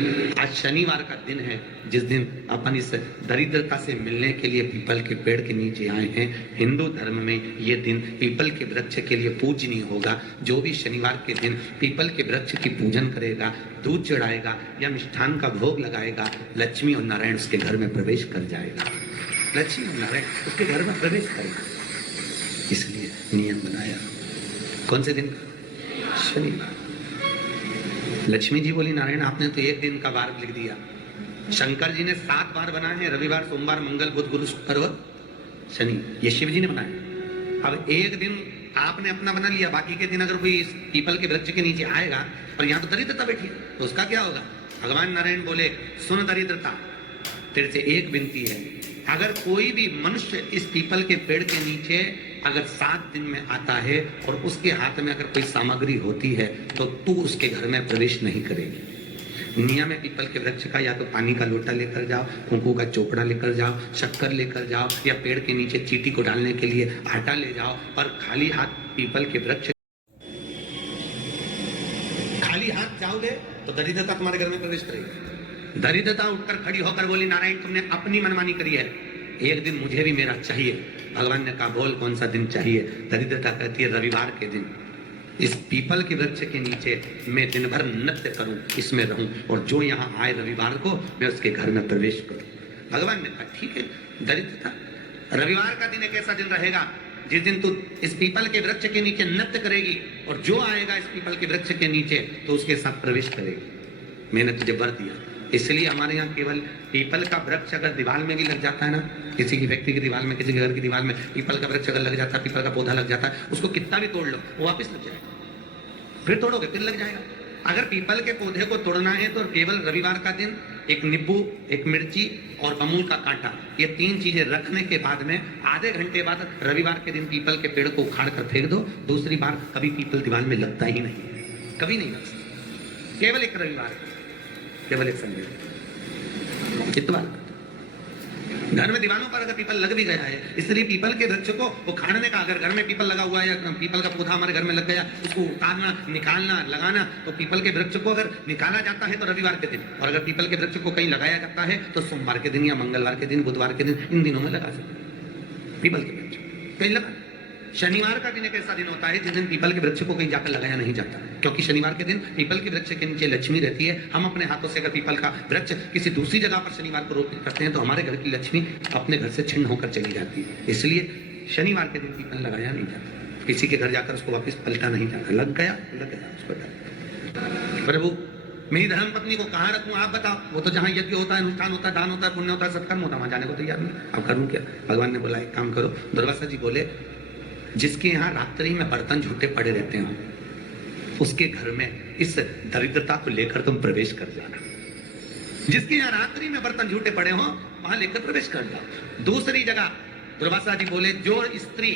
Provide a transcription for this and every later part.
आज शनिवार का दिन है, जिस दिन अपन इस दरिद्रता से मिलने के लिए पीपल के पेड़ के नीचे आए हैं। हिंदू धर्म में ये दिन पीपल के वृक्ष के लिए पूजनीय होगा। जो भी शनिवार के दिन पीपल के वृक्ष की पूजन करेगा, दूध चढ़ाएगा या मिष्ठान का भोग लगाएगा, लक्ष्मी और नारायण उसके घर में प्रवेश कर जाएगा। लक्ष्मी और नारायण उसके घर में प्रवेश करेगा। इसलिए नियम बनाया। कौन से दिन? शनिवार। लक्ष्मी जी बोली, नारायण आपने तो एक दिन का वार लिख दिया। शंकर जी ने 7 वार बनाए हैं, रविवार, सोमवार, मंगल, बुध, गुरु, शुक्र, शनि। ये शिव जी ने बनाए। अब एक दिन आपने अपना बना लिया, बाकी के दिन अगर कोई इस पीपल के वृक्ष के नीचे आएगा और यहाँ तो दरिद्रता बैठी है, तो उसका क्या होगा? भगवान नारायण बोले, सुन दरिद्रता, तेरे से एक विनती है, अगर कोई भी मनुष्य इस पीपल के पेड़ के नीचे अगर 7 दिन में आता है और उसके हाथ में अगर कोई सामग्री होती है तो तू उसके घर में प्रवेश नहीं करेगी। नियम है पीपल के वृक्ष का, या तो पानी का लोटा लेकर जाओ, कुंकू का चोपड़ा लेकर जाओ, शक्कर लेकर जाओ, या पेड़ के नीचे चींटी को डालने के लिए आटा ले जाओ, पर खाली हाथ पीपल के वृक्ष, खाली हाथ जाओगे तो दरिद्रता तुम्हारे घर में प्रवेश करेगी। दरिद्रता उठकर खड़ी होकर बोली, नारायण तुमने अपनी मनमानी करी है, एक दिन मुझे भी मेरा चाहिए। भगवान ने कहा, बोल कौन सा दिन चाहिए? दरिद्रता कहती है, रविवार के दिन इस पीपल के वृक्ष के नीचे मैं दिन भर नृत्य करूं, इसमें रहूं, और जो यहाँ आए रविवार को मैं उसके घर में प्रवेश करूं। भगवान ने कहा, ठीक है। दरिद्रता, रविवार का दिन एक ऐसा दिन रहेगा जिस दिन तू इस पीपल के वृक्ष के नीचे नृत्य करेगी, और जो आएगा इस पीपल के वृक्ष के नीचे तो उसके साथ प्रवेश करेगी। मैंने तुझे वर दिया। इसलिए हमारे यहाँ केवल पीपल का वृक्ष अगर दीवार में भी लग जाता है ना, किसी की व्यक्ति की दीवार में, किसी के घर की दीवार में पीपल का वृक्ष अगर लग जाता है, पीपल का पौधा लग जाता है, उसको कितना भी तोड़ लो वो वापस लग जाएगा। फिर तोड़ोगे फिर लग जाएगा। अगर पीपल के पौधे को तोड़ना है तो केवल रविवार का दिन एक नींबू, एक मिर्ची और अमूल का कांटा, ये 3 चीजें रखने के बाद में आधे घंटे बाद रविवार के दिन पीपल के पेड़ को उखाड़ कर फेंक दो। दूसरी बार कभी पीपल दीवार में लगता ही नहीं, कभी नहीं लग सकता। केवल एक रविवार, केवल एक संडे। कितना घर में दीवानों पर अगर पीपल लग भी गया है, इसलिए पीपल के वृक्ष को उखाड़ने का, अगर घर में पीपल लगा हुआ है या पीपल का पौधा हमारे घर में लग गया, उसको उतारना, निकालना, लगाना, तो पीपल के वृक्ष को अगर निकाला जाता है तो रविवार के दिन, और अगर पीपल के वृक्ष को कहीं लगाया जाता है तो सोमवार के दिन या मंगलवार के दिन, बुधवार के दिन, इन दिनों में लगा सकते पीपल के वृक्ष कहीं लगा। शनिवार का दिन एक ऐसा दिन होता है जिस दिन पीपल के वृक्ष को कहीं जाकर लगाया नहीं जाता, क्योंकि शनिवार के दिन पीपल के वृक्ष के नीचे लक्ष्मी रहती है। हम अपने हाथों से अगर पीपल का वृक्ष किसी दूसरी जगह पर शनिवार को रोपण करते हैं तो हमारे घर की लक्ष्मी अपने घर से छिन्न होकर चली जाती है। इसलिए शनिवार के दिन पीपल लगाया नहीं जाता, किसी के घर जाकर उसको वापस पलटा नहीं जाता। लग गया उसको। प्रभु मेरी धर्म पत्नी को कहाँ रखूं आप बताओ? वो तो जहाँ यज्ञ होता है, अनुष्ठान होता है, दान होता है, पुण्य होता है, सत्कर्म होता है, वहां जाने को तैयार नहीं। अब करूँ क्या? भगवान ने बोला, एक काम करो। दुर्वासा जी बोले, जिसके यहाँ रात्रि में बर्तन झूठे पड़े रहते हो उसके घर में इस दरिद्रता को लेकर तुम प्रवेश कर जाना। जिसके यहाँ रात्रि में बर्तन झूठे पड़े हो वहां लेकर प्रवेश कर जाओ। दूसरी जगह दुर्वासा जी बोले, जो स्त्री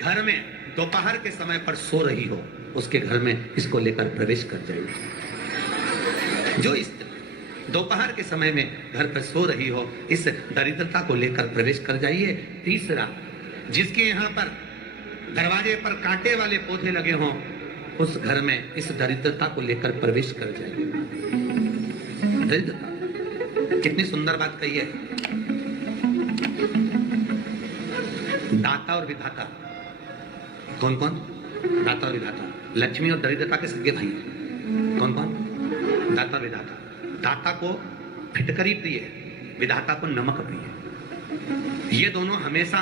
घर में दोपहर के समय पर सो रही हो उसके घर में इसको लेकर प्रवेश कर जाएगी। जो स्त्री दोपहर के समय में घर पर सो रही हो इस दरिद्रता को लेकर प्रवेश कर जाइए। तीसरा, जिसके यहाँ पर दरवाजे पर कांटे वाले पौधे लगे हों उस घर में इस दरिद्रता को लेकर प्रवेश कर जाएंगे। दरिद्रता, कितनी सुंदर बात कही है। दाता और विधाता, कौन कौन? दाता और विधाता। लक्ष्मी और दरिद्रता के सगे भाई कौन कौन? दाता और विधाता। दाता को फिटकरी प्रिय है, विधाता को नमक प्रिय है। ये दोनों हमेशा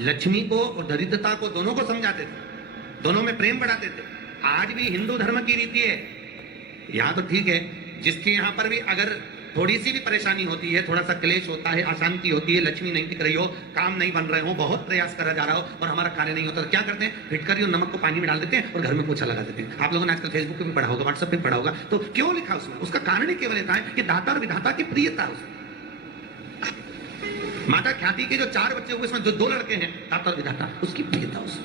लक्ष्मी को और दरिद्रता को दोनों को समझाते थे, दोनों में प्रेम बढ़ाते थे। आज भी हिंदू धर्म की रीति है। यहाँ तो ठीक है, जिसके यहाँ पर भी अगर थोड़ी सी भी परेशानी होती है, थोड़ा सा क्लेश होता है, अशांति होती है, लक्ष्मी नहीं टिक रही हो, काम नहीं बन रहे हो, बहुत प्रयास करा जा रहा हो और हमारा कार्य नहीं होता, तो क्या करते हैं? फिटकरी और नमक को पानी में डाल देते हैं और घर में पोछा लगा देते हैं। आप लोगों ने आजकल फेसबुक पे भी पढ़ा होगा, व्हाट्सएप पे पढ़ा होगा। तो क्यों लिखा उसमें? उसका कारण ही केवल इतना है कि दाता और विधाता की प्रियता है उसमें। माता ख्याति के जो 4 बच्चे हुए उसमें जो 2 लड़के हैं, दाता और विधाता, उसकी प्रियता उसमें,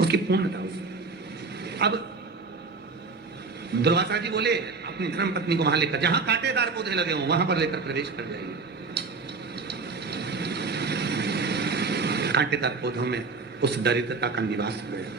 उसकी पूर्णता उसमें। अब दुर्वासा जी बोले अपनी धर्म पत्नी को वहां लेकर, जहां कांटेदार पौधे लगे हों वहां पर लेकर प्रवेश कर जाएंगे। कांटेदार पौधों में उस दरिद्रता का निवास हो गया।